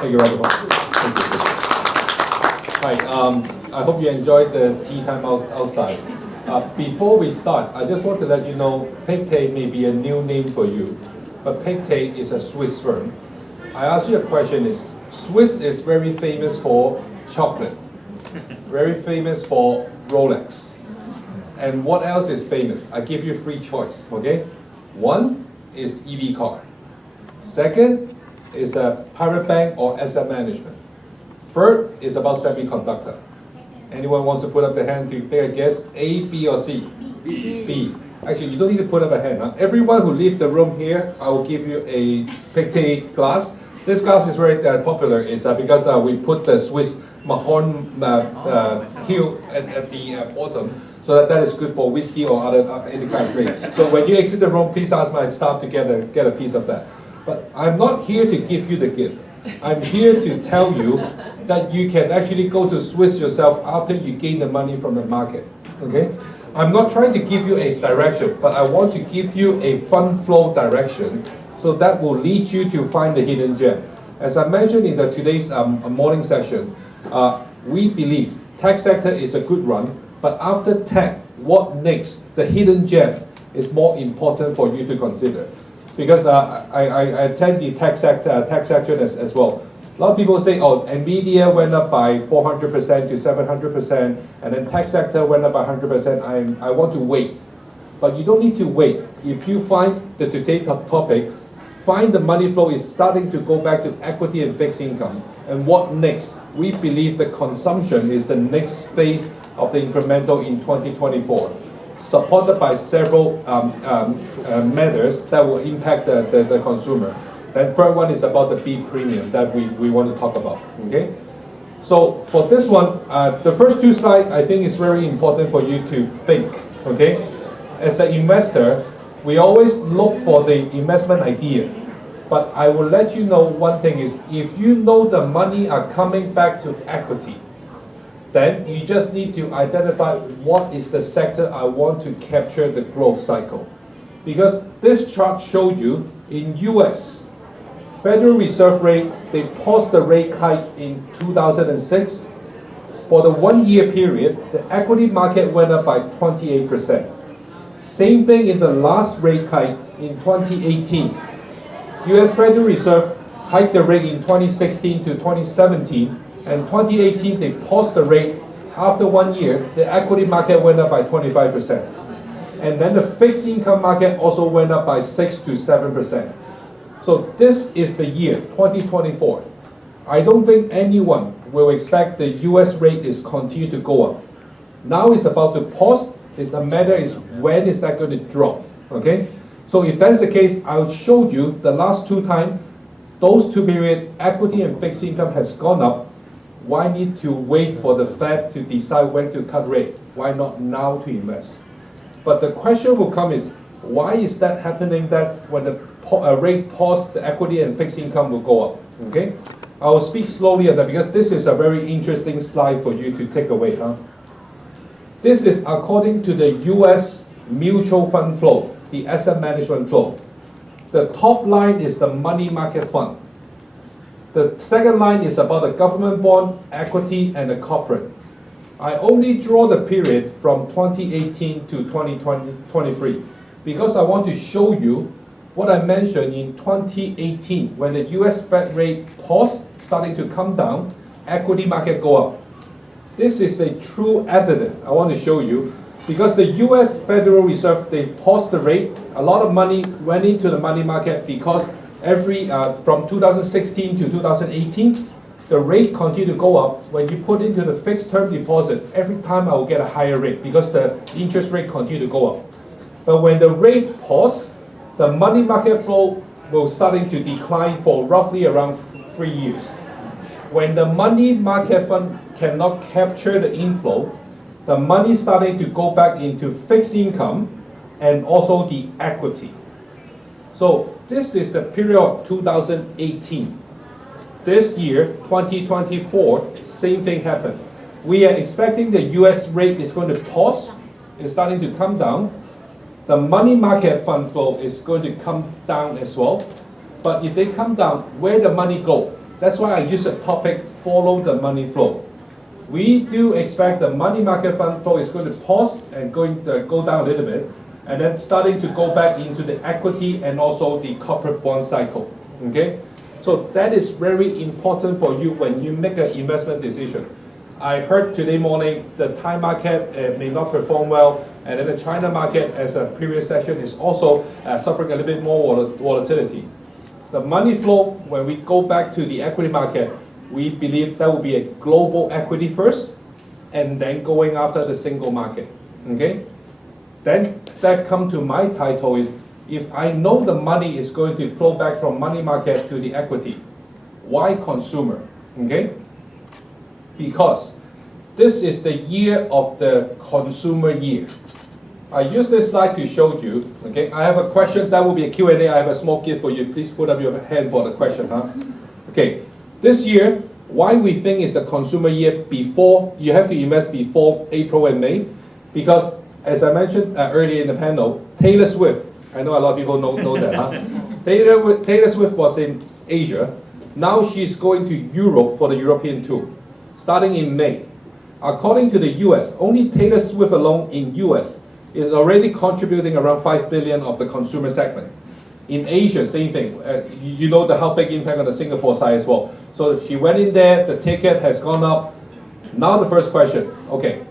Thank you very much. Thank you. Hi, I hope you enjoyed the tea time outside. Before we start, I just want to let you know Pictet may be a new name for you, but Pictet is a Swiss firm. I ask you a question is, Swiss is very famous for chocolate, very famous for Rolex. And what else is famous? I give you free choice, okay? One is EV car. Second is a private bank or asset management. Third is about semiconductor. Anyone wants to put up the hand to take a guess? A, B, or C? B. Actually, you don't need to put up a hand. Huh? Everyone who leaves the room here, I will give you a Pictet glass. This glass is very popular. It's because we put the Swiss Mahon heel at the bottom, so that is good for whiskey or any kind of drink. So when you exit the room, please ask my staff to get a piece of that. But I'm not here to give you the gift. I'm here to tell you that you can actually go to Swiss yourself after you gain the money from the market. Okay? I'm not trying to give you a direction, but I want to give you a fund flow direction, so that will lead you to find the hidden gem. As I mentioned in today's morning session, we believe tech sector is a good run, but after tech, what next? The hidden gem is more important for you to consider. Because I attend the tech section as well. A lot of people say, oh, Nvidia went up by 400% to 700%, and then tech sector went up by 100%. I want to wait. But you don't need to wait. If you find the today's topic, find the money flow is starting to go back to equity and fixed income. And what next? We believe the consumption is the next phase of the incremental in 2024. Supported by several matters that will impact the consumer. Then third one is about the B premium that we want to talk about, okay? So for this one, the first two slides I think is very important for you to think, okay? As an investor, we always look for the investment idea. But I will let you know one thing is, if you know the money are coming back to equity, then you just need to identify what is the sector I want to capture the growth cycle. Because this chart showed you in US, Federal Reserve rate, they paused the rate hike in 2006. For the 1 year period, the equity market went up by 28%. Same thing in the last rate hike in 2018. US Federal Reserve hiked the rate in 2016 to 2017. And 2018, they paused the rate. After 1 year, the equity market went up by 25%. And then the fixed income market also went up by 6 to 7%. So this is the year, 2024. I don't think anyone will expect the US rate is continue to go up. Now it's about to pause. The matter is when is that going to drop, okay? So if that's the case, I'll show you the last two times, those two periods, equity and fixed income has gone up. Why need to wait for the Fed to decide when to cut rate? Why not now to invest? But the question will come is, why is that happening that when the rate pause, the equity and fixed income will go up? Okay? I will speak slowly on that because this is a very interesting slide for you to take away. This is according to the US mutual fund flow, the asset management flow. The top line is the money market fund. The second line is about the government bond, equity, and the corporate. I only draw the period from 2018 to 2023 because I want to show you what I mentioned in 2018 when the US Fed rate paused, starting to come down, equity market go up. This is a true evidence I want to show you because the US Federal Reserve, they paused the rate. A lot of money went into the money market because from 2016 to 2018, the rate continued to go up. When you put into the fixed term deposit, every time I will get a higher rate because the interest rate continued to go up. But when the rate paused, the money market flow will starting to decline for roughly around 3 years. When the money market fund cannot capture the inflow, the money starting to go back into fixed income and also the equity. So this is the period of 2018. This year, 2024, same thing happened. We are expecting the US rate is going to pause, it's starting to come down. The money market fund flow is going to come down as well. But if they come down, where the money go? That's why I use a topic, follow the money flow. We do expect the money market fund flow is going to pause and going to go down a little bit, and then starting to go back into the equity and also the corporate bond cycle. Okay, so that is very important for you when you make an investment decision. I heard today morning the Thai market may not perform well, and then the China market, as a previous session, is also suffering a little bit more volatility. The money flow, when we go back to the equity market, we believe that will be a global equity first, and then going after the single market. Okay? Then that come to my title is, if I know the money is going to flow back from money market to the equity, why consumer? Okay? Because this is the year of the consumer year. I use this slide to show you. Okay, I have a question. That will be a Q&A. I have a small gift for you. Please put up your hand for the question. Okay, this year, why we think it's a consumer year before, you have to invest before April and May, because as I mentioned earlier in the panel, Taylor Swift, I know a lot of people know that. Taylor Swift was in Asia. Now she's going to Europe for the European tour, starting in May. According to the US, only Taylor Swift alone in US is already contributing around 5 billion of the consumer segment. In Asia, same thing. You know how big impact on the Singapore side as well. So she went in there, the ticket has gone up. Now the first question, okay,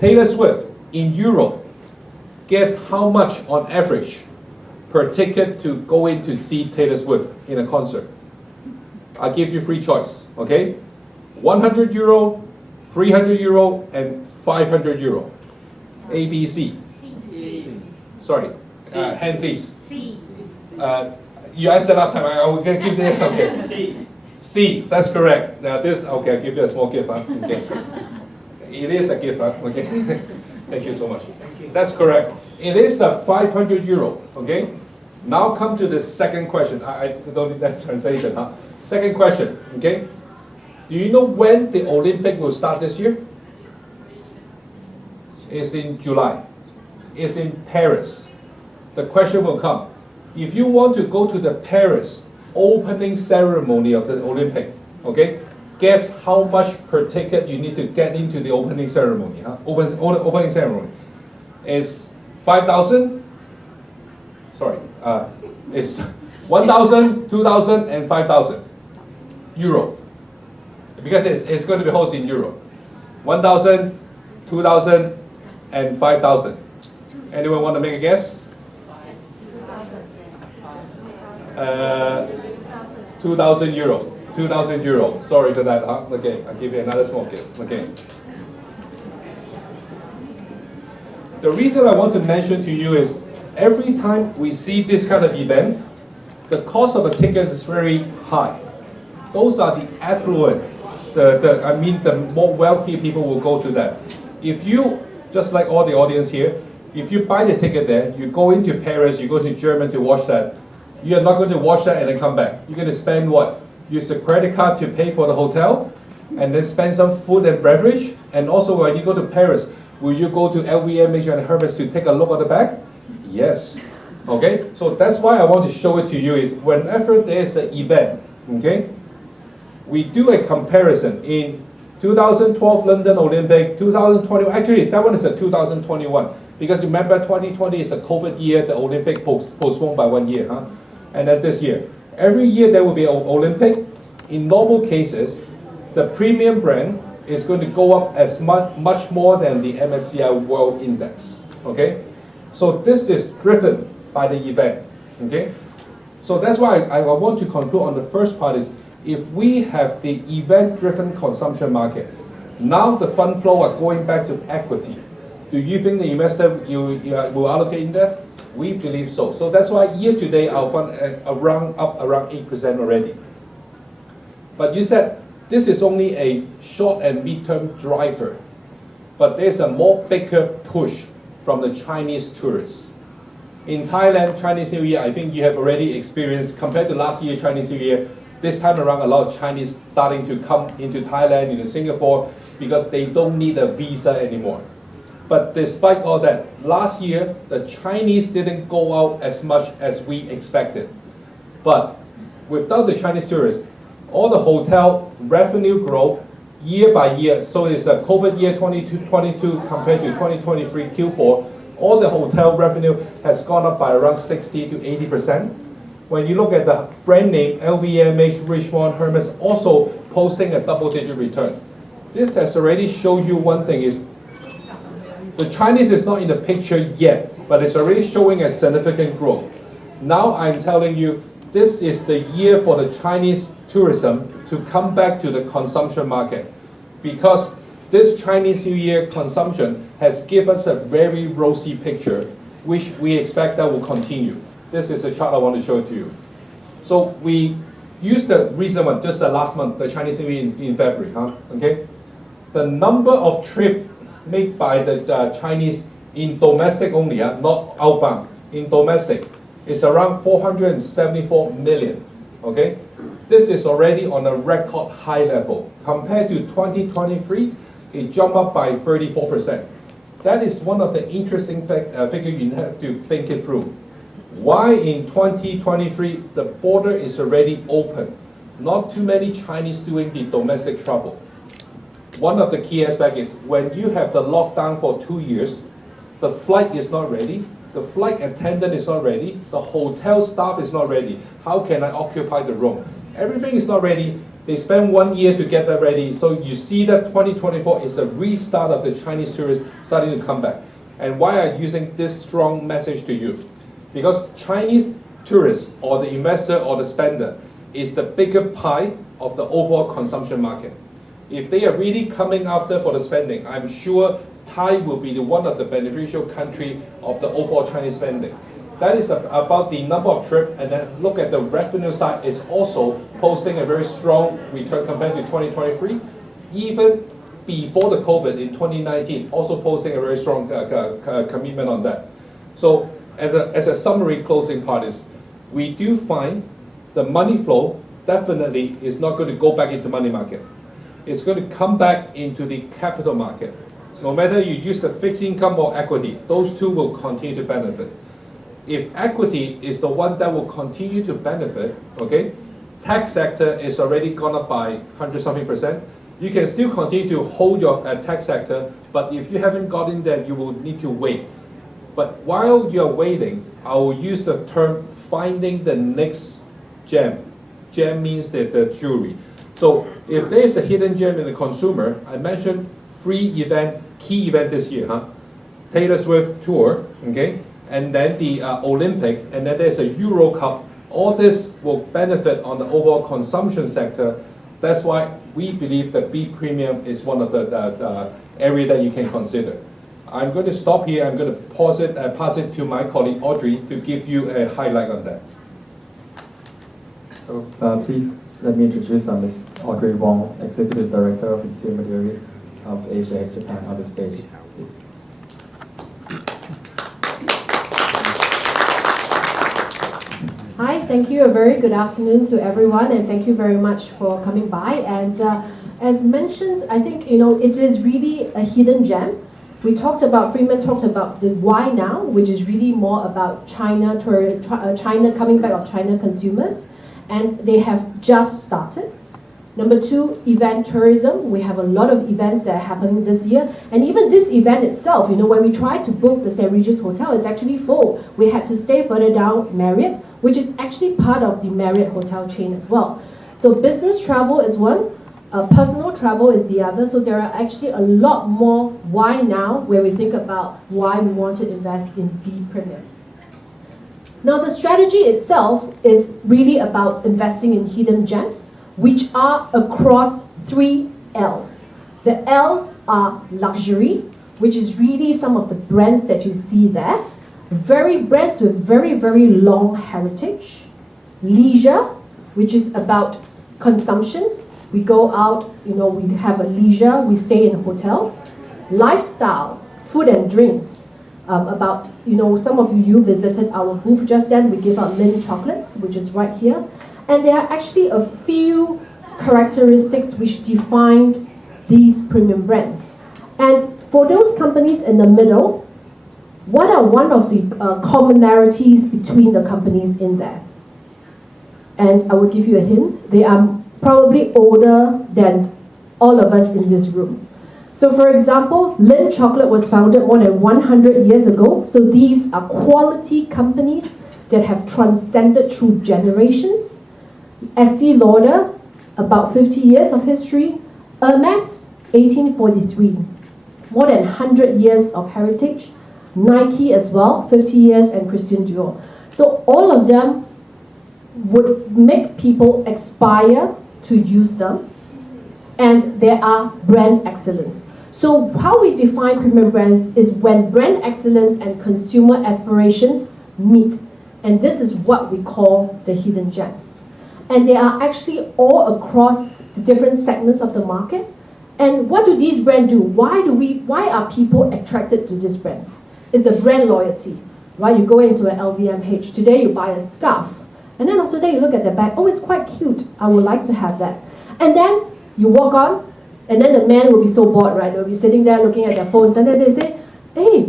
Taylor Swift in Europe, guess how much on average per ticket to go in to see Taylor Swift in a concert? I'll give you free choice, okay? 100 euro, 300 euro, and 500 euro. A, B, C. Sorry, hand please. C. You answered last time. I will give you. Okay. C. C. That's correct. Now this. Okay, I'll give you a small gift. Okay. It is a gift. Okay. Thank you so much. That's correct. It is a 500 euro. Okay. Now come to the second question. I don't need that translation. Second question. Okay. Do you know when the Olympic will start this year? It's in July. It's in Paris. The question will come. If you want to go to the Paris opening ceremony of the Olympic, okay, guess how much per ticket you need to get into the opening ceremony? Opening ceremony. It's 5,000? Sorry. It's 1,000, 2,000, and 5,000 euro. Because it's going to be hosted in Europe. 1,000, 2,000, and 5,000. Anyone want to make a guess? 2,000 euro. 2,000 euro. Sorry for that. Okay, I'll give you another small gift. Okay. The reason I want to mention to you is every time we see this kind of event, the cost of a ticket is very high. Those are the affluent. The more wealthy people will go to that. If you, just like all the audience here, if you buy the ticket there, you go into Paris, you go to Germany to watch that, you're not going to watch that and then come back. You're going to spend what? Use the credit card to pay for the hotel, and then spend some food and beverage. And also when you go to Paris, will you go to LVMH and Hermes to take a look at the bag? Yes. Okay? So that's why I want to show it to you is whenever there's an event, okay, we do a comparison in 2012 London Olympic, 2020, actually that one is a 2021. Because remember 2020 is a COVID year, the Olympic postponed by 1 year. And then this year. Every year there will be an Olympic. In normal cases, the premium brand is going to go up as much more than the MSCI World Index. Okay? So this is driven by the event. Okay? So that's why I want to conclude on the first part is if we have the event-driven consumption market, now the fund flow are going back to equity. Do you think the investor will allocate in that? We believe so. So that's why year to date our fund up around 8% already. But you said this is only a short and mid-term driver, but there's a more bigger push from the Chinese tourists. In Thailand, Chinese New Year, I think you have already experienced, compared to last year Chinese New Year, this time around a lot of Chinese starting to come into Thailand, into Singapore, because they don't need a visa anymore. But despite all that, last year, the Chinese didn't go out as much as we expected. But without the Chinese tourists, all the hotel revenue growth year by year, so it's a COVID year 2022 compared to 2023 Q4, all the hotel revenue has gone up by around 60 to 80%. When you look at the brand name, LVMH, Richemont, Hermes, also posting a double-digit return. This has already shown you one thing is, the Chinese is not in the picture yet, but it's already showing a significant growth. Now I'm telling you, this is the year for the Chinese tourism to come back to the consumption market, because this Chinese New Year consumption has given us a very rosy picture, which we expect that will continue. This is a chart I want to show to you. So we used the recent one, just the last month, the Chinese New Year in February, okay? The number of trips made by the Chinese in domestic only, not outbound, in domestic, is around 474 million, okay? This is already on a record high level. Compared to 2023, it jumped up by 34%. That is one of the interesting figures you have to think it through. Why in 2023 the border is already open? Not too many Chinese doing the domestic travel. One of the key aspects is when you have the lockdown for 2 years, the flight is not ready, the flight attendant is not ready, the hotel staff is not ready. How can I occupy the room? Everything is not ready. They spend 1 year to get that ready. So you see that 2024 is a restart of the Chinese tourists starting to come back. And why I'm using this strong message to you? Because Chinese tourists or the investor or the spender is the bigger pie of the overall consumption market. If they are really coming after for the spending, I'm sure Thai will be one of the beneficial country of the overall Chinese spending. That is about the number of trips, and then look at the revenue side is also posting a very strong return compared to 2023. Even before the COVID in 2019, also posting a very strong commitment on that. So as a summary closing part is, we do find the money flow definitely is not going to go back into money market. It's going to come back into the capital market. No matter you use the fixed income or equity, those two will continue to benefit. If equity is the one that will continue to benefit, okay, tax sector is already gone up by 100-something%. You can still continue to hold your tax sector, but if you haven't got in there, you will need to wait. But while you're waiting, I will use the term finding the next gem. Gem means the jewelry. So if there is a hidden gem in the consumer, I mentioned key event this year, Taylor Swift tour, okay? And then the Olympic, and then there's a Euro Cup. All this will benefit on the overall consumption sector. That's why we believe that B premium is one of the area that you can consider. I'm going to stop here. I'm going to pass it to my colleague Audrey to give you a highlight on that. So please let me introduce Ms. Audrey Wong, Executive Director of Consumer Risk of Asia ex Japan, on the stage, please. Hi, thank you. A very good afternoon to everyone, and thank you very much for coming by. And as mentioned, I think it is really a hidden gem. Freeman talked about the why now, which is really more about China coming back of China consumers, and they have just started. Number two, event tourism. We have a lot of events that are happening this year. And even this event itself, when we tried to book the St. Regis Hotel, it's actually full. We had to stay further down Marriott, which is actually part of the Marriott hotel chain as well. So business travel is one, personal travel is the other. So there are actually a lot more why now where we think about why we want to invest in B Premium. Now the strategy itself is really about investing in hidden gems, which are across 3 L's. The L's are luxury, which is really some of the brands that you see there. Brands with very, very long heritage. Leisure, which is about consumption. We go out, we have a leisure, we stay in hotels. Lifestyle, food and drinks. Some of you visited our booth just then. We give out Lindt chocolates, which is right here. And there are actually a few characteristics which defined these premium brands. And for those companies in the middle, what are one of the commonalities between the companies in there? And I will give you a hint. They are probably older than all of us in this room. So for example, Lindt Chocolate was founded more than 100 years ago. So these are quality companies that have transcended through generations. Estée Lauder, about 50 years of history. Hermes, 1843. More than 100 years of heritage. Nike as well, 50 years, and Christian Dior. So all of them would make people aspire to use them. And there are brand excellence. So how we define premium brands is when brand excellence and consumer aspirations meet. And this is what we call the hidden gems. And they are actually all across the different segments of the market. And what do these brands do? Why are people attracted to these brands? It's the brand loyalty, right? You go into an LVMH. Today you buy a scarf. And then after that you look at the bag. Oh, it's quite cute. I would like to have that. And then you walk on, and then the man will be so bored, right? They'll be sitting there looking at their phones, and then they say, hey,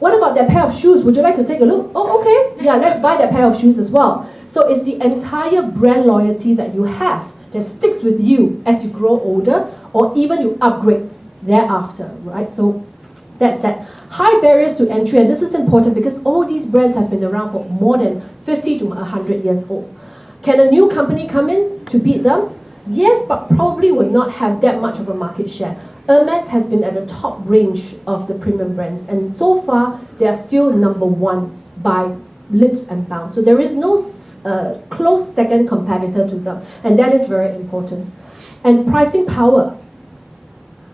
what about that pair of shoes? Would you like to take a look? Oh, okay. Yeah, let's buy that pair of shoes as well. So it's the entire brand loyalty that you have that sticks with you as you grow older, or even you upgrade thereafter, right? So that's that. High barriers to entry, and this is important because all these brands have been around for more than 50 to 100 years old. Can a new company come in to beat them? Yes, but probably will not have that much of a market share. Hermes has been at the top range of the premium brands, and so far they are still number one by leaps and bounds. So there is no close second competitor to them, and that is very important. And pricing power.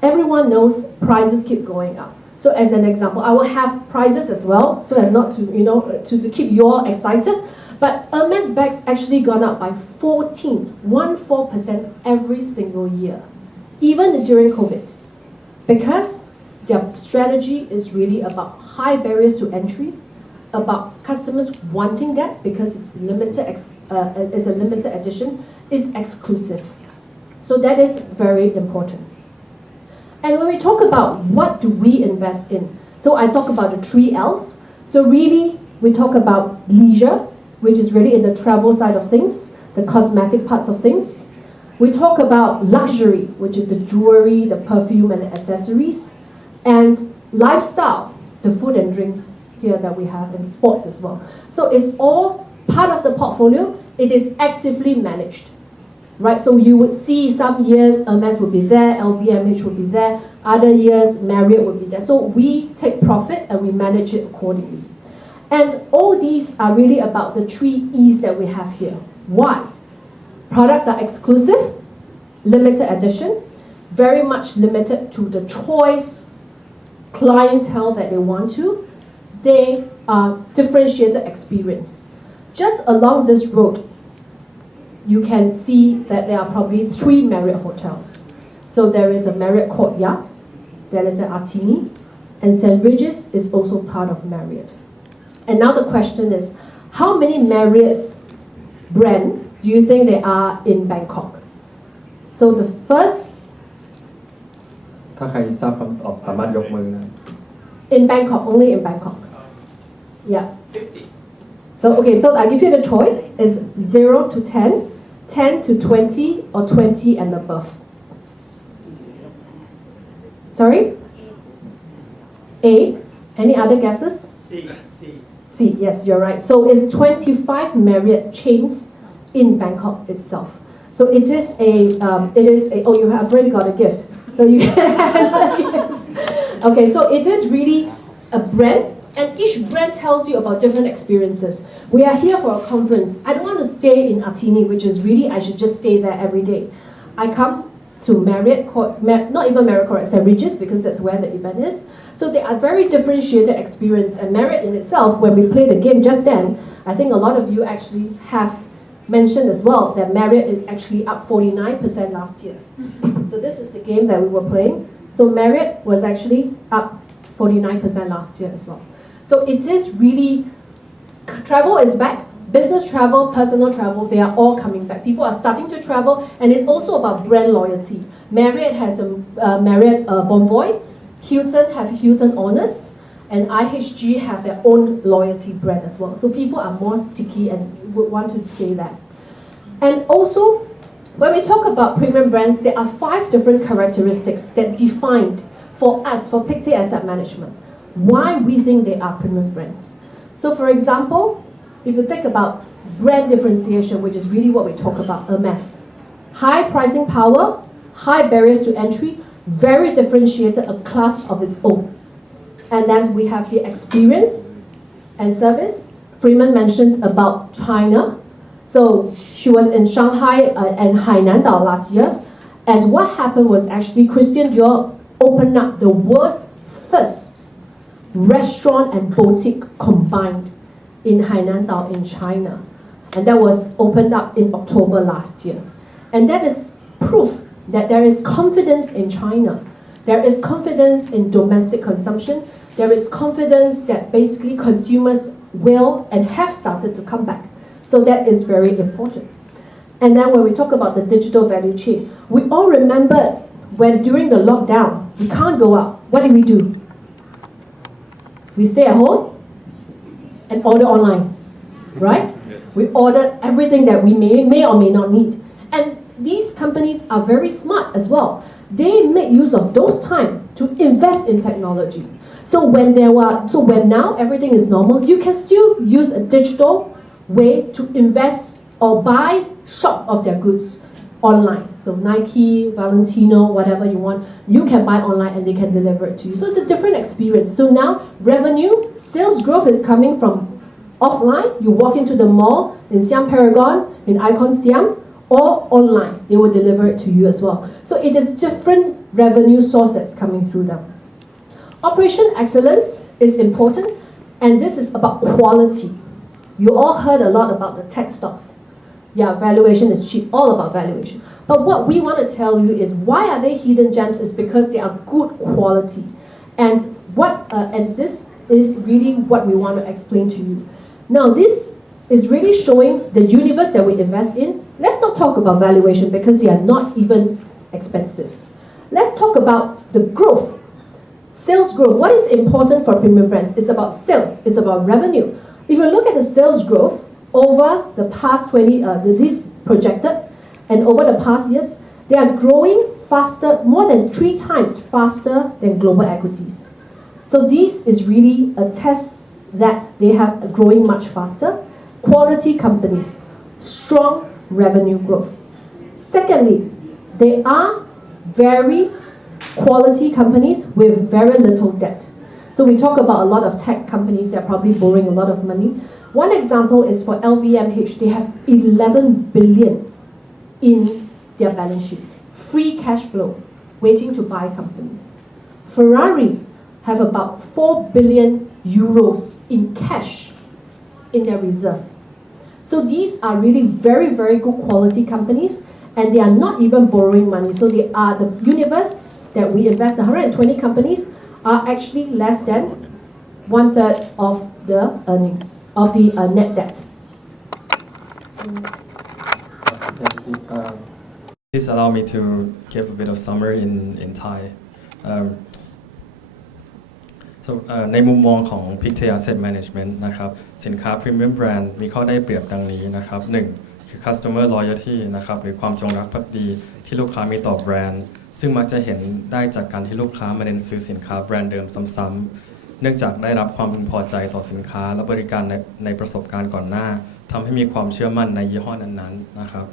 Everyone knows prices keep going up. So as an example, I will have prices as well, so as not to, to keep you all excited. But Hermes bags actually gone up by 14% every single year, even during COVID, because their strategy is really about high barriers to entry, about customers wanting that because it's it's a limited edition, is exclusive. So that is very important. And when we talk about what do we invest in, so I talk about the 3 L's. So really, we talk about leisure, which is really in the travel side of things, the cosmetic parts of things. We talk about luxury, which is the jewelry, the perfume, and the accessories. And lifestyle, the food and drinks here that we have, and sports as well. So it's all part of the portfolio. It is actively managed, right? So you would see some years Hermes would be there, LVMH would be there, other years Marriott would be there. So we take profit and we manage it accordingly. And all these are really about the 3 E's that we have here. Why? Products are exclusive, limited edition, very much limited to the choice clientele that they want to. They are differentiated experience. Just along this road, you can see that there are probably 3 Marriott hotels. So there is a Marriott Courtyard, there is an Artini, and St. Regis is also part of Marriott. And now the question is, how many Marriott's brand do you think there are in Bangkok? So the first ถ้าใครทราบคำตอบสามารถยกมือนะ in Bangkok, only in Bangkok. Yeah. 50. So okay, so I give you the choice is 0 to 10, 10 to 20, or 20 and above. Sorry? A. Any other guesses? C, yes, you're right. So it's 25 Marriott chains in Bangkok itself. So it is a, oh, you have already got a gift. So you okay, so it is really a brand, and each brand tells you about different experiences. We are here for a conference. I don't want to stay in Artini, which is really, I should just stay there every day. I come to Marriott, not even Marriott Court, St. Regis, because that's where the event is. So they are very differentiated experience, and Marriott in itself, when we played the game just then, I think a lot of you actually have mentioned as well that Marriott is actually up 49% last year. So this is the game that we were playing. So Marriott was actually up 49% last year as well. So it is really, travel is back. Business travel, personal travel, they are all coming back. People are starting to travel, and it's also about brand loyalty. Marriott has a Marriott Bonvoy, Hilton have Hilton Honors, and IHG have their own loyalty brand as well. So people are more sticky and would want to stay there. And also, When we talk about premium brands, there are 5 different characteristics that defined for us, for Pictet Asset Management, why we think they are premium brands. So for example, if you think about brand differentiation, which is really what we talk about, Hermes, high pricing power, high barriers to entry, very differentiated, a class of its own. And then we have the experience and service. Freeman mentioned about China. So she was in Shanghai and Hainandao last year. And what happened was actually Christian Dior opened up the world's first restaurant and boutique combined in Hainandao in China. And that was opened up in October last year. And that is proof that there is confidence in China. There is confidence in domestic consumption. There is confidence that basically consumers will and have started to come back. So that is very important. And then when we talk about the digital value chain, we all remembered when during the lockdown, we can't go out. What do? We stay at home and order online, right? We ordered everything that we may or may not need. And these companies are very smart as well. They make use of those time to invest in technology. So when now everything is normal, you can still use a digital way to invest or buy shop of their goods online. So Nike, Valentino, whatever you want, you can buy online and they can deliver it to you. So it's a different experience. So now revenue, sales growth is coming from offline. You walk into the mall in Siam Paragon, in Icon Siam, or online. They will deliver it to you as well. So it is different revenue sources coming through them. Operation excellence is important, and this is about quality. You all heard a lot about the tech stocks. Yeah, valuation is cheap, all about valuation. But what we want to tell you is why are they hidden gems is because they are good quality. And this is really what we want to explain to you. Now, this is really showing the universe that we invest in. Let's not talk about valuation because they are not even expensive. Let's talk about the growth. Sales growth. What is important for premium brands? It's about sales. It's about revenue. If you look at the sales growth over the past this projected, and over the past years, they are growing faster, more than 3 times faster than global equities. So this is really a test that they have growing much faster. Quality companies, strong revenue growth. Secondly, they are very quality companies with very little debt. So we talk about a lot of tech companies that are probably borrowing a lot of money. One example is for LVMH, they have 11 billion in their balance sheet. Free cash flow, waiting to buy companies. Ferrari have about 4 billion euros in cash in their reserve. So these are really very, very good quality companies, and they are not even borrowing money. So they are the universe that we invest, the 120 companies are actually less than 1/3 of the earnings, of the net debt. Please allow me to give a bit of summary in Thai.ในมุมมองของ Pictet Asset Management นะครับสินค้า Premium Brand มีข้อได้เปรียบดังนี้นะครับ1คือ Customer Loyalty นะครับหรือความจงรักภักดีที่ลูกค้ามีต่อแบรนด์ซึ่งมักจะเห็นได้จากการที่ลูกค้ามาเน้นซื้อสินค้าแบรนด์เดิมซ้ำๆเนื่องจากได้รับความพึงพอใจต่อสินค้าและบริการในประสบการณ์ก่อนหน้าทำให้มีความเชื่อมั่นในยี่ห้อนั้นๆนะครับ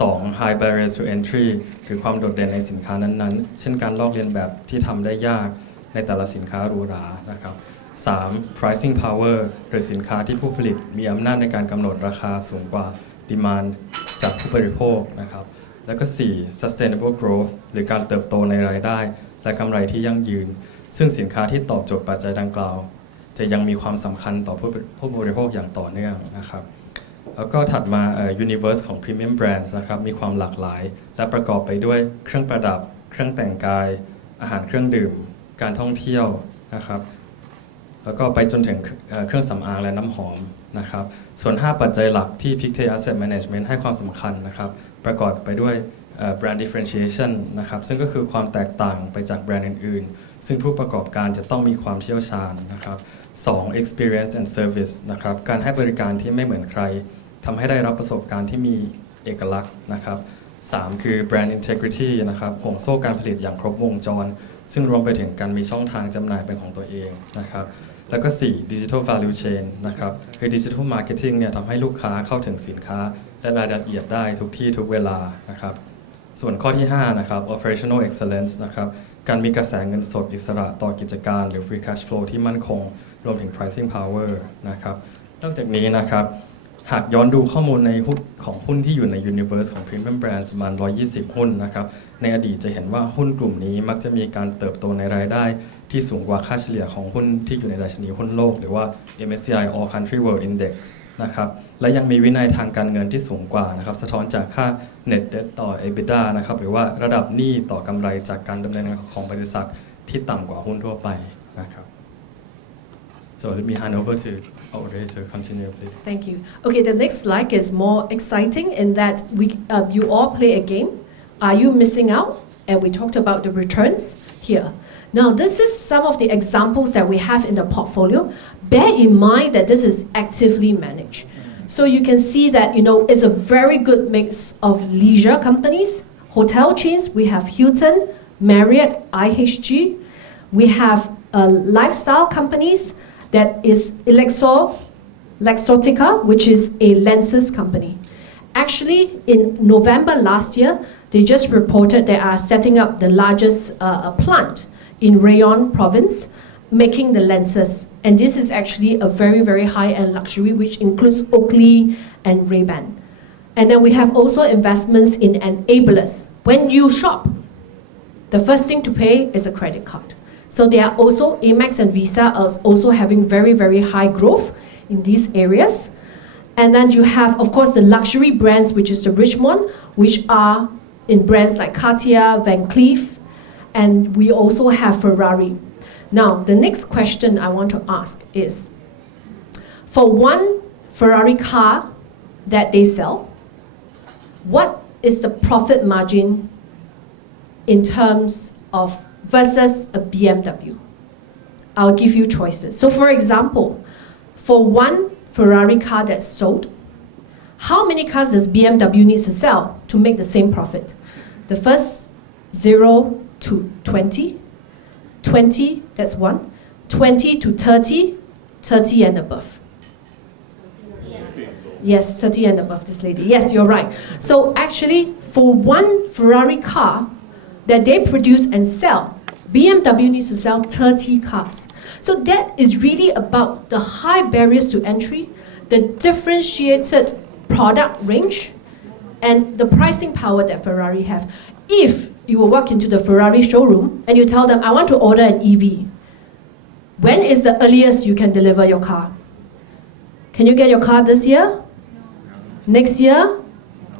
2 High Barriers to Entry คือความโดดเด่นในสินค้านั้นๆเช่นการลอกเลียนแบบที่ทำได้ยากในแต่ละสินค้าหรูหรานะครับ3 Pricing Power หรือสินค้าที่ผู้ผลิตมีอำนาจในการกำหนดราคาสูงกว่า Demand จากผู้บริโภคนะครับแล้วก็4 Sustainable Growth หรือการเติบโตในรายได้และกำไรที่ยั่งยืนซึ่งสินค้าที่ตอบโจทย์ปัจจัยดังกล่าวจะยังมีความสำคัญต่อผู้บริโภคอย่างต่อเนื่องนะครับแล้วก็ถัดมาUniverse ของ Premium Brands นะครับมีความหลากหลายและประกอบไปด้วยเครื่องประดับเครื่องแต่งกายอาหารเครื่องดื่มการท่องเที่ยวนะครับแล้วก็ไปจนถึงเครื่องสำอางและน้ำหอมนะครับส่วน5ปัจจัยหลักที่ Pictet Asset Management ให้ความสำคัญนะครับประกอบไปด้วย brand differentiation นะครับซึ่งก็คือความแตกต่างไปจากแบรนด์อื่นๆซึ่งผู้ประกอบการจะต้องมีความเชี่ยวชาญนะครับ2 experience and service นะครับการให้บริการที่ไม่เหมือนใครทำให้ได้รับประสบการณ์ที่มีเอกลักษณ์นะครับ 3 คือ brand integrity นะครับห่วงโซ่การผลิตอย่างครบวงจร ซึ่งรวมไปถึงการมีช่องทางจำหน่ายเป็นของตัวเองนะครับแล้วก็ 4 digital value chain นะครับคือ digital marketing เนี่ยทำให้ลูกค้าเข้าถึงสินค้าและรายละเอียดได้ทุกที่ทุกเวลานะครับส่วนข้อที่ 5 นะครับ operational excellence นะครับการมีกระแสเงินสดอิสระต่อกิจการหรือ free cash flow ที่มั่นคงรวมถึง pricing power นะครับนอกจากนี้นะครับหากย้อนดูข้อมูลในหุ้นของหุ้นที่อยู่ใน universe ของ premium brands ประมาณ 120 หุ้นนะครับในอดีตจะเห็นว่าหุ้นกลุ่มนี้มักจะมีการเติบโตในรายได้ที่สูงกว่าค่าเฉลี่ยของหุ้นที่อยู่ในดัชนีหุ้นโลกหรือว่า MSCI All Country World Index นะครับและยังมีวินัยทางการเงินที่สูงกว่านะครับสะท้อนจากค่า net debt ต่อ EBITDA นะครับหรือว่าระดับหนี้ต่อกำไรจากการดำเนินงานของบริษัทที่ต่ำกว่าหุ้นทั่วไปนะครับ So let me hand over to Audrey to continue, please. Thank you. Okay, the next slide is more exciting in that you all play a game. Are you missing out? And we talked about the returns here. Now, this is some of the examples that we have in the portfolio. Bear in mind that this is actively managed. So you can see that, it's a very good mix of leisure companies, hotel chains. We have Hilton, Marriott, IHG. We have lifestyle companies. That is Luxottica, which is a lenses company. Actually, in November last year, they just reported they are setting up the largest plant in Rayon province, making the lenses. And this is actually a very, very high-end luxury, which includes Oakley and Ray-Ban. And then we have also investments in enablers. When you shop, the first thing to pay is a credit card. So they are also, Amex and Visa are also having very, very high growth in these areas. And then you have, of course, the luxury brands, which is the Richmond, which are in brands like Cartier, Van Cleef, and we also have Ferrari. Now, the next question I want to ask is, for one Ferrari car that they sell, what is the profit margin in terms of versus a BMW? I'll give you choices. So for example, for one Ferrari car that's sold, how many cars does BMW need to sell to make the same profit? The first 0 to 20, 20, that's one, 20 to 30, 30 and above. Yes, 30 and above, this lady. Yes, you're right. So actually, for one Ferrari car that they produce and sell, BMW needs to sell 30 cars. So that is really about the high barriers to entry, the differentiated product range, and the pricing power that Ferrari have. If you will walk into the Ferrari showroom and you tell them, I want to order an EV, when is the earliest you can deliver your car? Can you get your car this year? Next year?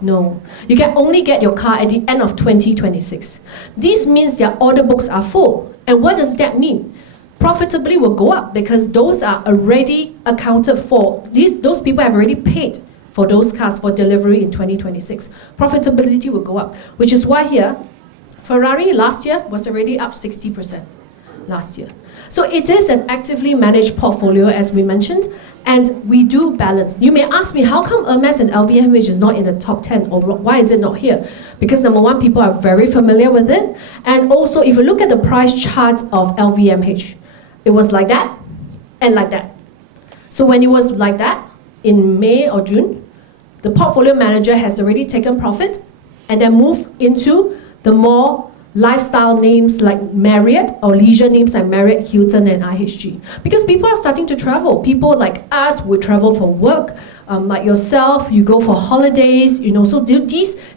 No. You can only get your car at the end of 2026. This means their order books are full. And what does that mean? Profitability will go up because those are already accounted for. Those people have already paid for those cars for delivery in 2026. Profitability will go up, which is why here, Ferrari last year was already up 60% last year. So it is an actively managed portfolio, as we mentioned, and we do balance. You may ask me, how come Hermes and LVMH is not in the top 10, or why is it not here? Because number one, people are very familiar with it, and also if you look at the price chart of LVMH, it was like that and like that. So when it was like that, in May or June, the portfolio manager has already taken profit and then moved into the more lifestyle names like Marriott or leisure names like Marriott, Hilton, and IHG. Because people are starting to travel. People like us would travel for work, like yourself, you go for holidays, so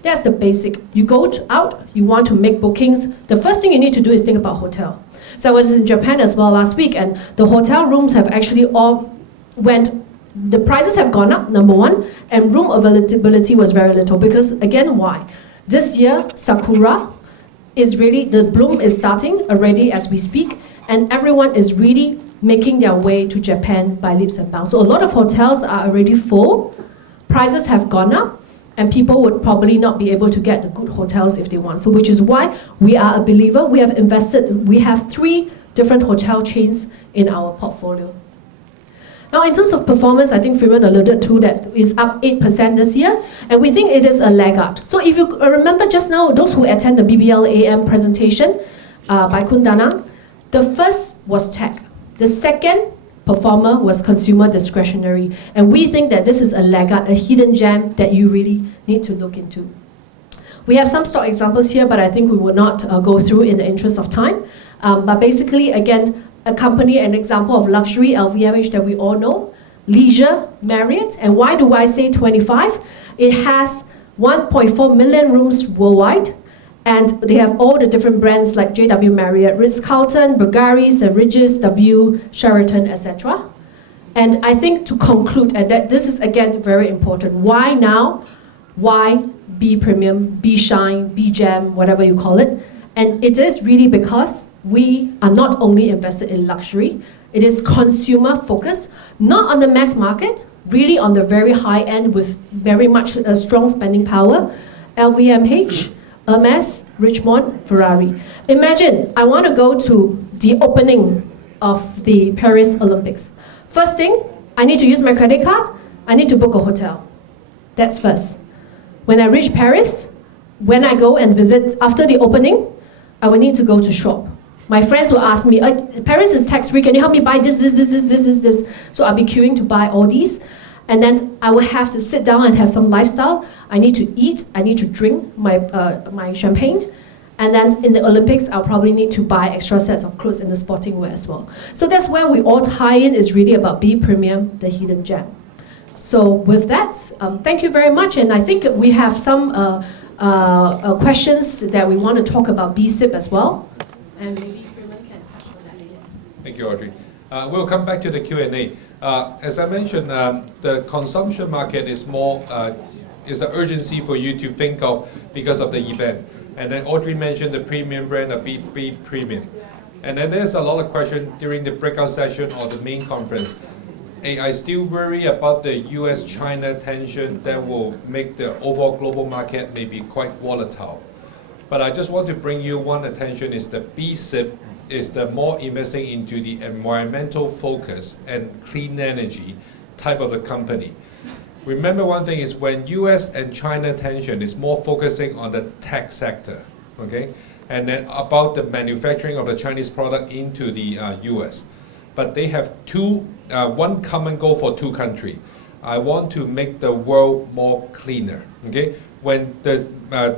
that's the basic. You go out, you want to make bookings. The first thing you need to do is think about hotel. So I was in Japan as well last week, and the hotel rooms have actually all the prices have gone up, number one, and room availability was very little because, again, why? This year, Sakura is really, the bloom is starting already as we speak, and everyone is really making their way to Japan by leaps and bounds. So a lot of hotels are already full, prices have gone up, and people would probably not be able to get the good hotels if they want. So which is why we are a believer. We have 3 different hotel chains in our portfolio. Now, in terms of performance, I think Freeman alluded to that is up 8% this year, and we think it is a laggard. So if you remember just now, those who attend the BBLAM presentation by Kundana, the first was tech. The second performer was consumer discretionary, and we think that this is a laggard, a hidden gem that you really need to look into. We have some stock examples here, but I think we will not go through in the interest of time. But basically, again, a company, an example of luxury, LVMH, that we all know, leisure, Marriott. And why do I say 25? It has 1.4 million rooms worldwide, and they have all the different brands like JW Marriott, Ritz-Carlton, Bulgari, St. Regis, W, Sheraton, etc. And I think to conclude, and that this is again very important, why now? Why B Premium, B Shine, B Gem, whatever you call it? And it is really because we are not only invested in luxury, it is consumer focused, not on the mass market, really on the very high end with very much strong spending power. LVMH, Hermes, Richemont, Ferrari. Imagine, I want to go to the opening of the Paris Olympics. First thing, I need to use my credit card, I need to book a hotel. That's first. When I reach Paris, when I go and visit after the opening, I will need to go to shop. My friends will ask me, Paris is tax-free, can you help me buy this. So I'll be queuing to buy all these. And then I will have to sit down and have some lifestyle. I need to eat, I need to drink my champagne. And then in the Olympics, I'll probably need to buy extra sets of clothes in the sporting wear as well. So that's where we all tie in, is really about B Premium, the hidden gem. So with that, thank you very much. And I think we have some questions that we want to talk about BSIP as well. And maybe Freeman can touch on that. Yes. Thank you, Audrey. We'll come back to the Q&A. As I mentioned, the consumption market is more, is an urgency for you to think of because of the event. And then Audrey mentioned the premium brand, a B Premium. And then there's a lot of questions during the breakout session or the main conference. I still worry about the US-China tension that will make the overall global market maybe quite volatile. But I just want to bring you one attention is the BSIP is the more investing into the environmental focus and clean energy type of a company. Remember one thing is when US and China tension is more focusing on the tech sector, okay? And then about the manufacturing of the Chinese product into the US. But they have one common goal for two countries. I want to make the world more cleaner, okay? When the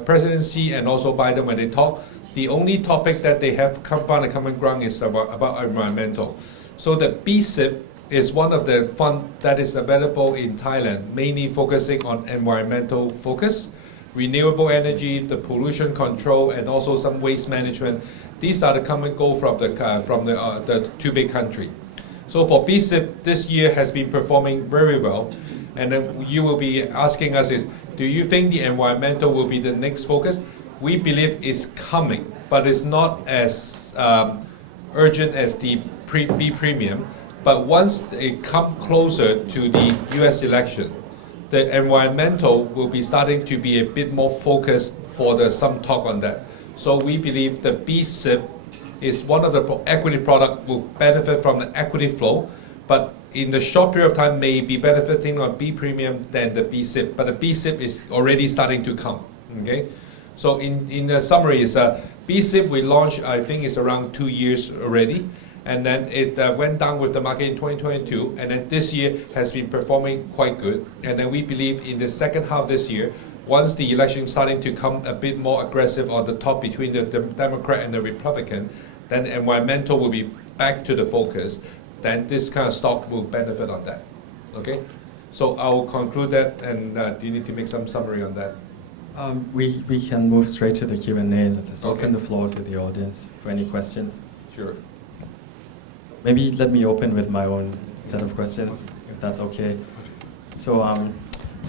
presidency and also Biden, when they talk, the only topic that they have found a common ground is about environmental. So the BSIP is one of the fund that is available in Thailand, mainly focusing on environmental focus, renewable energy, the pollution control, and also some waste management. These are the common goal from the two big countries. So for BSIP, this year has been performing very well. And then you will be asking us is, do you think the environmental will be the next focus? We believe it's coming, but it's not as urgent as the B Premium. But once it comes closer to the US election, the environmental will be starting to be a bit more focused for some talk on that. So we believe the BSIP is one of the equity product will benefit from the equity flow, but in the short period of time may be benefiting on B Premium than the BSIP. But the BSIP is already starting to come, okay? So in the summary is BSIP we launched, I think it's around 2 years already. And then it went down with the market in 2022, and then this year has been performing quite good. And then we believe in the second half this year, once the election starting to come a bit more aggressive on the top between the Democrat and the Republican, then environmental will be back to the focus. Then this kind of stock will benefit on that. Okay, so I will conclude that. And do you need to make some summary on that? We can move straight to the Q&A. Let's Okay. open the floor to the audience for any questions. Sure. Maybe let me open with my own set of questions, if that's okay. So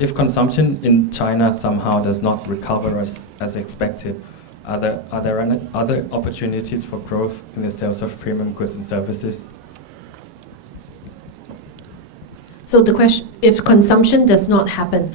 if consumption in China somehow does not recover as expected, are there any other opportunities for growth in the sales of premium goods and services? So the question, if consumption does not happen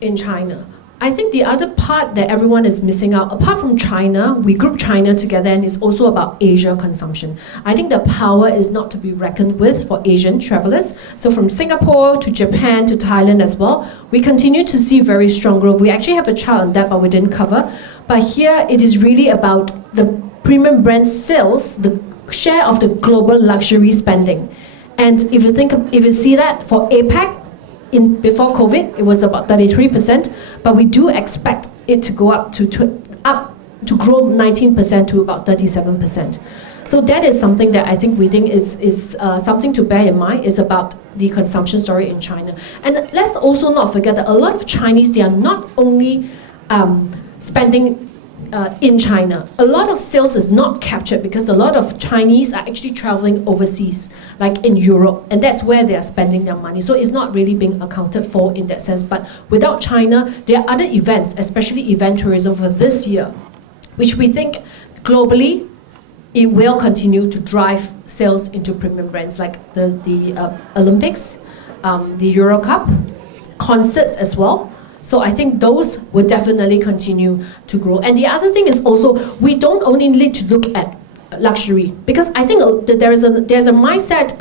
in China, I think the other part that everyone is missing out, apart from China, we group China together and it's also about Asia consumption. I think the power is not to be reckoned with for Asian travelers. So from Singapore to Japan to Thailand as well, we continue to see very strong growth. We actually have a chart on that, but we didn't cover. But here it is really about the premium brand sales, the share of the global luxury spending. And if you see that for APAC, before COVID, it was about 33%, but we do expect it to go up to grow 19% to about 37%. So that is something that I think we think is something to bear in mind. Is about the consumption story in China. And let's also not forget that a lot of Chinese, they are not only spending in China. A lot of sales is not captured because a lot of Chinese are actually traveling overseas, like in Europe, and that's where they are spending their money. So it's not really being accounted for in that sense. But without China, there are other events, especially event tourism for this year, which we think globally it will continue to drive sales into premium brands like the Olympics, the Euro Cup, concerts as well. So I think those will definitely continue to grow. And the other thing is also, we don't only need to look at luxury, because I think that there's a mindset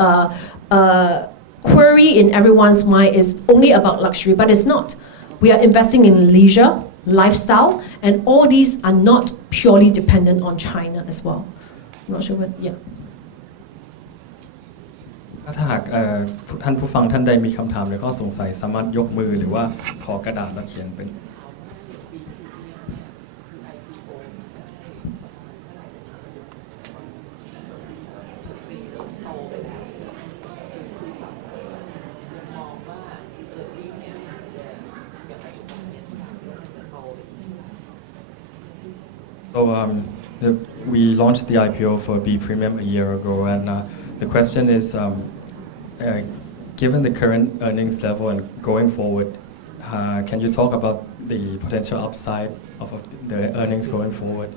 query in everyone's mind is only about luxury, but it's not. We are investing in leisure, lifestyle, and all these are not purely dependent on China as well. I'm not sure what, yeah. ถ้าหากท่านผู้ฟังท่านใดมีคำถามหรือข้อสงสัยสามารถยกมือหรือว่าขอกระดาษแล้วเขียนเป็น So we launched the IPO for B Premium a year ago, and the question is, given the current earnings level and going forward, can you talk about the potential upside of the earnings going forward?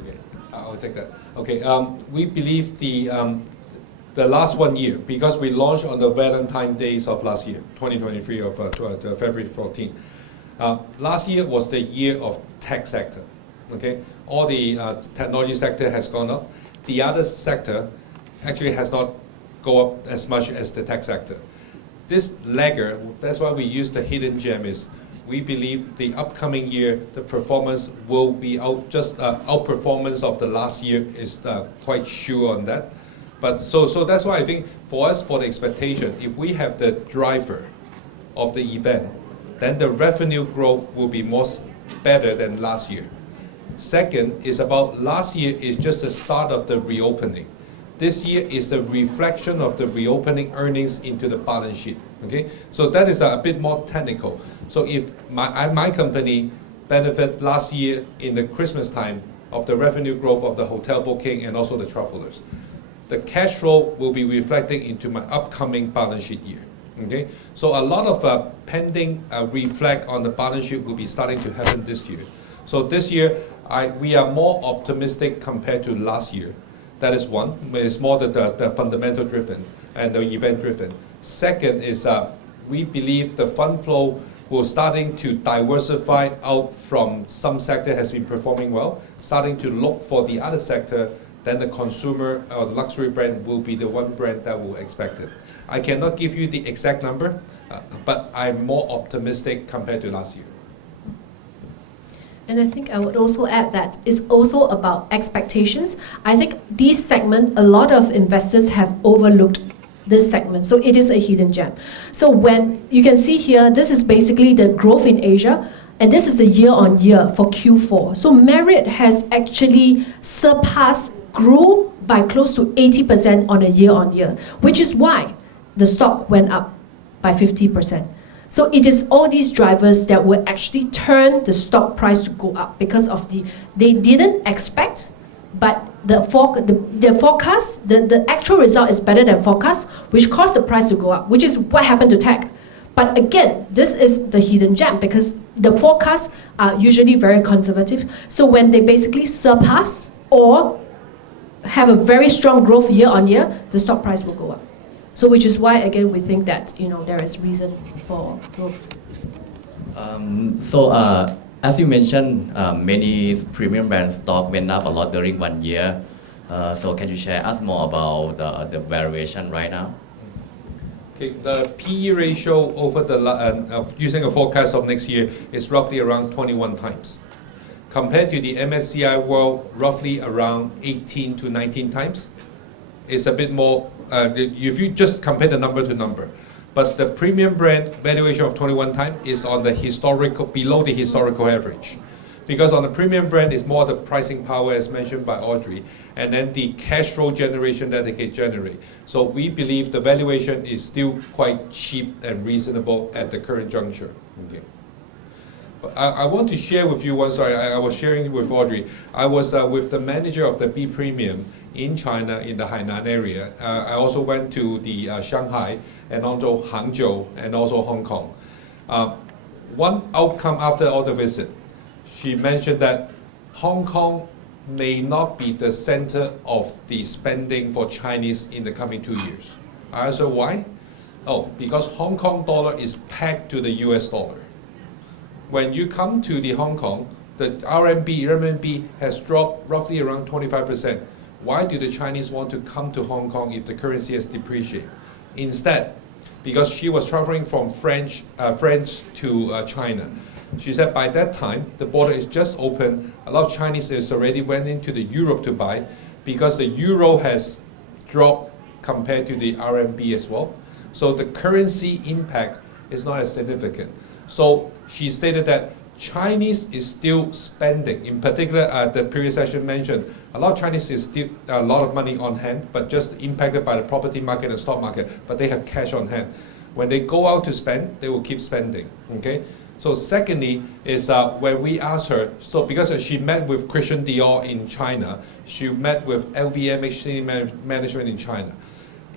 Okay, I'll take that. Okay, we believe the last 1 year, because we launched on the Valentine days of last year, 2023 of February 14. Last year was the year of tech sector. Okay, all the technology sector has gone up. The other sector actually has not go up as much as the tech sector. This lagger, that's why we use the hidden gem, is we believe the upcoming year, the performance will be outperformance of the last year is quite sure on that. But so that's why I think for us, for the expectation, if we have the driver of the event, then the revenue growth will be better than last year. Second is about last year is just the start of the reopening. This year is the reflection of the reopening earnings into the balance sheet. Okay, so that is a bit more technical. So if my company benefit last year in the Christmas time of the revenue growth of the hotel booking and also the travelers, the cash flow will be reflecting into my upcoming balance sheet year. Okay, so a lot of pending reflect on the balance sheet will be starting to happen this year. So this year, we are more optimistic compared to last year. That is one. It's more the fundamental driven and the event driven. Second is we believe the fund flow will starting to diversify out from some sector has been performing well, starting to look for the other sector. Then the consumer or the luxury brand will be the one brand that will expect it. I cannot give you the exact number, but I'm more optimistic compared to last year. And I think I would also add that it's also about expectations. I think this segment, a lot of investors have overlooked this segment. So it is a hidden gem. So when you can see here, this is basically the growth in Asia, and this is the year-on-year for Q4. So Marriott has actually grew by close to 80% on a year-on-year, which is why the stock went up by 50%. So it is all these drivers that will actually turn the stock price to go up because of they didn't expect, but the forecast, the actual result is better than forecast, which caused the price to go up, which is what happened to tech. But again, this is the hidden gem because the forecasts are usually very conservative. So when they basically surpass or have a very strong growth year on year, the stock price will go up. So which is why again we think that there is reason for growth. As you mentioned, many premium brand stock went up a lot during 1 year. So can you share us more about the valuation right now? Okay, the PE ratio over using a forecast of next year is roughly around 21 times. Compared to the MSCI World, roughly around 18 to 19 times. It's a bit more, if you just compare the number to number. But the premium brand valuation of 21 times is on the below the historical average. Because on the premium brand, it's more the pricing power as mentioned by Audrey, and then the cash flow generation that they can generate. So we believe the valuation is still quite cheap and reasonable at the current juncture. Okay. I want to share with you one, sorry, I was sharing with Audrey. I was with the manager of the B Premium in China in the Hainan area. I also went to the Shanghai and also Hangzhou and also Hong Kong. One outcome after all the visit, she mentioned that Hong Kong may not be the center of the spending for Chinese in the coming 2 years. I asked her why? Oh, because Hong Kong dollar is pegged to the US dollar. When you come to the Hong Kong, the RMB has dropped roughly around 25%. Why do the Chinese want to come to Hong Kong if the currency has depreciated? Instead, because she was traveling from France to China. She said by that time, the border is just open. A lot of Chinese has already went into the Europe to buy because the euro has dropped compared to the RMB as well. So the currency impact is not as significant. So she stated that Chinese is still spending. In particular, the previous session mentioned, a lot of Chinese is still a lot of money on hand, but just impacted by the property market and stock market, but they have cash on hand. When they go out to spend, they will keep spending, okay? So secondly is when we asked her, so because she met with Christian Dior in China, she met with LVMH senior management in China.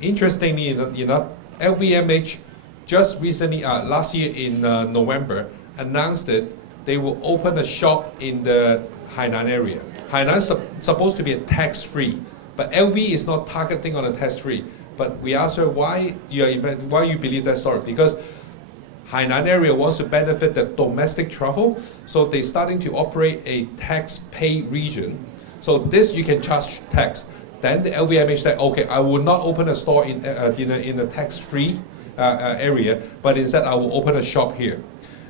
Interestingly enough, LVMH just recently, last year in November, announced that they will open a shop in the Hainan area. Hainan is supposed to be a tax-free, but LV is not targeting on a tax-free. But we asked her why you believe that story, because Hainan area wants to benefit the domestic travel, so they're starting to operate a tax-pay region. So this you can charge tax. Then the LVMH said, okay, I will not open a store in a tax-free area, but instead I will open a shop here.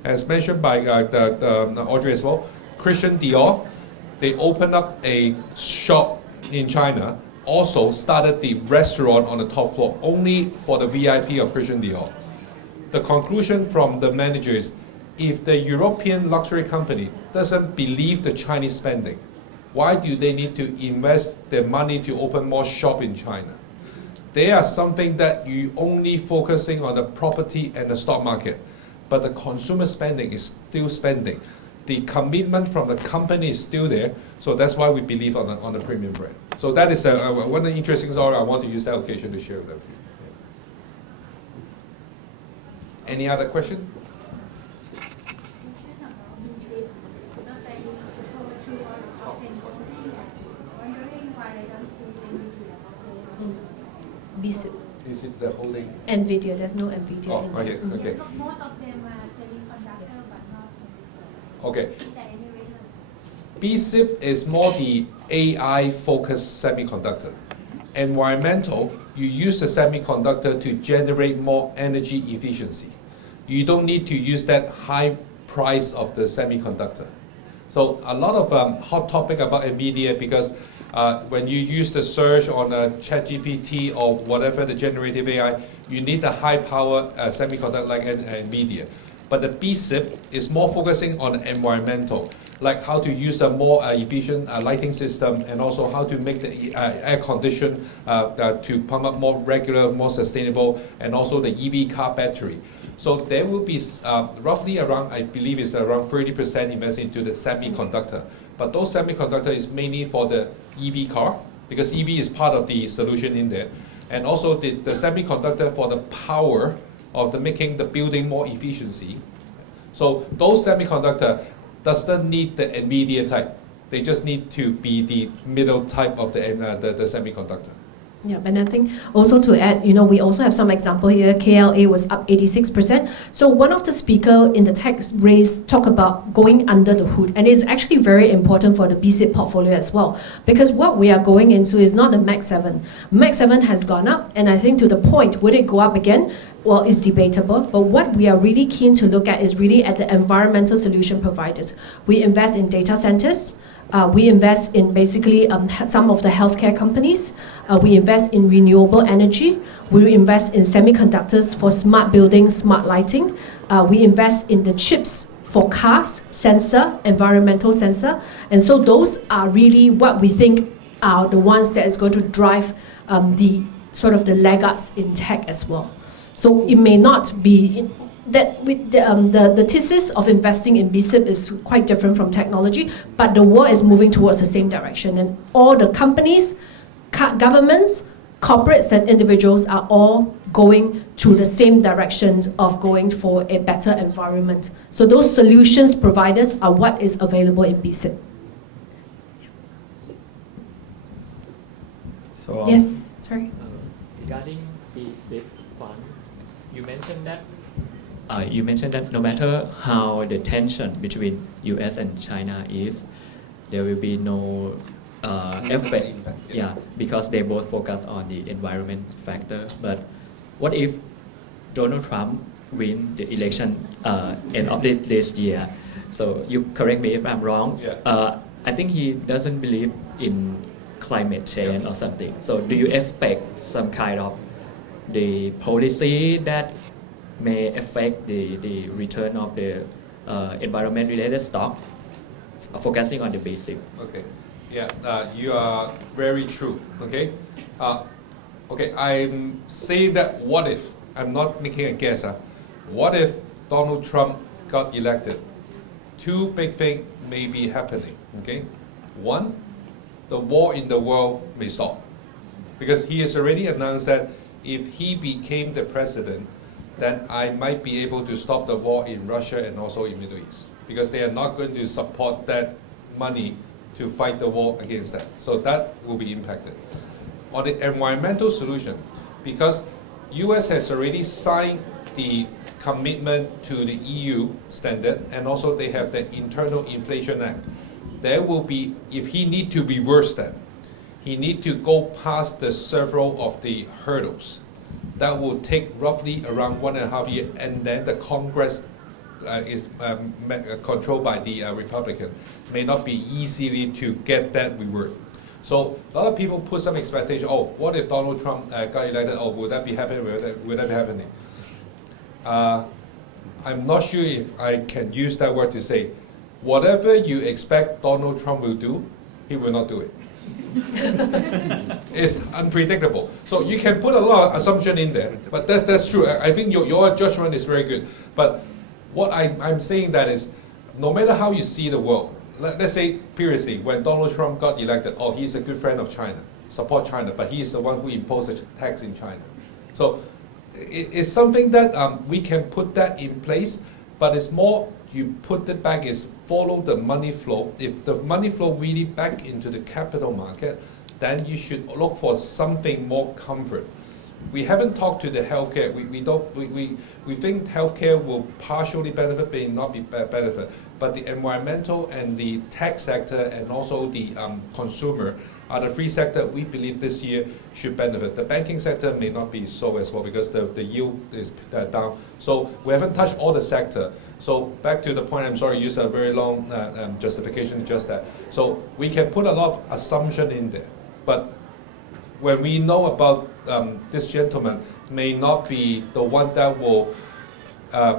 As mentioned by Audrey as well, Christian Dior, they opened up a shop in China, also started the restaurant on the top floor, only for the VIP of Christian Dior. The conclusion from the manager is, if the European luxury company doesn't believe the Chinese spending, why do they need to invest their money to open more shop in China? They are something that you only focusing on the property and the stock market, but the consumer spending is still spending. The commitment from the company is still there, so that's why we believe on the premium brand. So that is one of the interesting story I want to use that occasion to share with you. Any other question? BSIP. Is it the holding? NVIDIA, there's no NVIDIA Oh, in there. okay, okay. Most of them are semiconductor, but not. Okay. Is there any reason? BSIP is more the AI-focused semiconductor. Environmental, you use the semiconductor to generate more energy efficiency. You don't need to use that high price of the semiconductor. So a lot of hot topic about NVIDIA, because when you use the search on ChatGPT or whatever, the generative AI, you need a high power semiconductor like NVIDIA. But the BSIP is more focusing on environmental, like how to use a more efficient lighting system, and also how to make the air condition to pump up more regular, more sustainable, and also the EV car battery. So there will be roughly around, I believe it's around 30% invested into the semiconductor. But those semiconductor is mainly for the EV car, because EV is part of the solution in there. And also the semiconductor for the power of making the building more efficiency. So those semiconductor doesn't need the NVIDIA type. They just need to be the middle type of the semiconductor. Yeah, and I think also to add, we also have some example here. KLA was up 86%. So one of the speaker in the text raised talk about going under the hood, and it's actually very important for the BSIP portfolio as well, because what we are going into is not the Max 7. Max 7 has gone up, and I think to the point, would it go up again? Well, it's debatable, but what we are really keen to look at is really at the environmental solution providers. We invest in data centers. We invest in basically some of the healthcare companies. We invest in renewable energy. We invest in semiconductors for smart buildings, smart lighting. We invest in the chips for cars, sensor, environmental sensor. And so those are really what we think are the ones that is going to drive the sort of the laggards in tech as well. So it may not be that with the thesis of investing in BSIP is quite different from technology, but the world is moving towards the same direction, and all the companies, governments, corporates and individuals are all going to the same direction of going for a better environment. So those solutions providers are what is available in BSIP. So Yes, sorry. Regarding the fund, you mentioned that no matter how the tension between US and China is, there will be no effect. Yeah, because they both focus on the environment factor. But what if Donald Trump win the election end of this year? So you correct me if I'm wrong. Yeah. I think he doesn't believe in climate change or something. So do you expect some kind of the policy that may affect the return of the environment related stock, focusing on the basic? Okay, yeah, you are very true. Okay, okay, I'm saying that what if, I'm not making a guess, what if Donald Trump got elected? Two big things may be happening. Okay, one, the war in the world may stop, because he has already announced that if he became the president, then I might be able to stop the war in Russia and also in Middle East, because they are not going to support that money to fight the war against that. So that will be impacted. On the environmental solution, because US has already signed the commitment to the EU standard, and also they have the Internal Inflation Act. There will be, if he need to reverse that, he need to go past the several of the hurdles. That will take roughly around 1.5 years, and then the Congress is controlled by the Republican. May not be easily to get that reversed. So a lot of people put some expectation. Oh, what if Donald Trump got elected? Oh, would that be happening? Would that be happening? I'm not sure if I can use that word to say, whatever you expect Donald Trump will do, he will not do it. It's unpredictable. So you can put a lot of assumption in there, but that's true. I think your judgment is very good. But what I'm saying that is, no matter how you see the world, let's say previously when Donald Trump got elected, oh, he's a good friend of China, support China, but he is the one who imposed a tax in China. So it's something that we can put that in place, but it's more you put it back is follow the money flow. If the money flow really back into the capital market, then you should look for something more comfort. We haven't talked to the healthcare. We think healthcare will partially benefit, may not be benefit. But the environmental and the tech sector and also the consumer are the three sectors we believe this year should benefit. The banking sector may not be so as well because the yield is down. So we haven't touched all the sector. So back to the point, I'm sorry, I used a very long justification to just that. So we can put a lot of assumption in there. But when we know about this gentleman may not be the one that will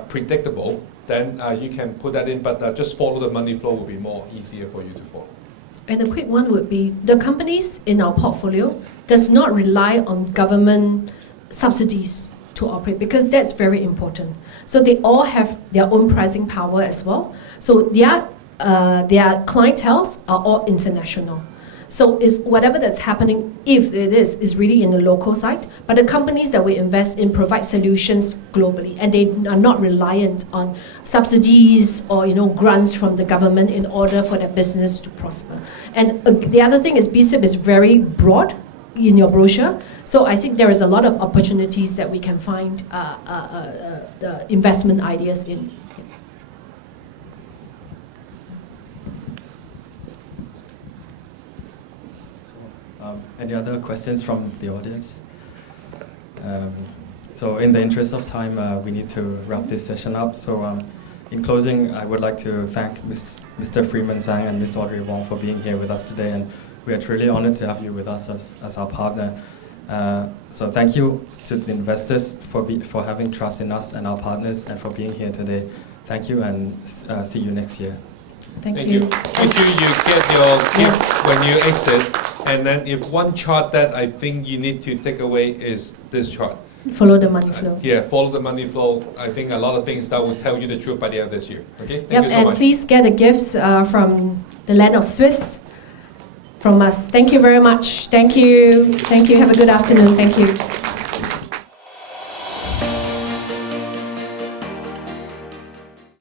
predictable, then you can put that in, but just follow the money flow will be more easier for you to follow. And the quick one would be, the companies in our portfolio does not rely on government subsidies to operate, because that's very important. So they all have their own pricing power as well. So their clienteles are all international. So it's whatever that's happening, if it is really in the local side. But the companies that we invest in provide solutions globally, and they are not reliant on subsidies or grants from the government in order for their business to prosper. And the other thing is BSIP is very broad. in your brochure. So I think there is a lot of opportunities that we can find the investment ideas in. Any other questions from the audience? So in the interest of time, we need to wrap this session up. So in closing, I would like to thank Mr. Freeman Zhang and Ms. Audrey Wong for being here with us today, and we are truly honored to have you with us as our partner. So thank you to the investors for having trust in us and our partners and for being here today. Thank you and see you next year. Thank Thank you. you. Make sure you get your gift when you exit. And then if one chart that I think you need to take away is this chart. Follow the money flow. Yeah, follow the money flow. I think a lot of things that will tell you the truth by the end of this year. Okay, thank Yep, you so and much. please get a gift from the land of Swiss from us. Thank you very much. Thank you. Thank you. Have a good afternoon. Thank you.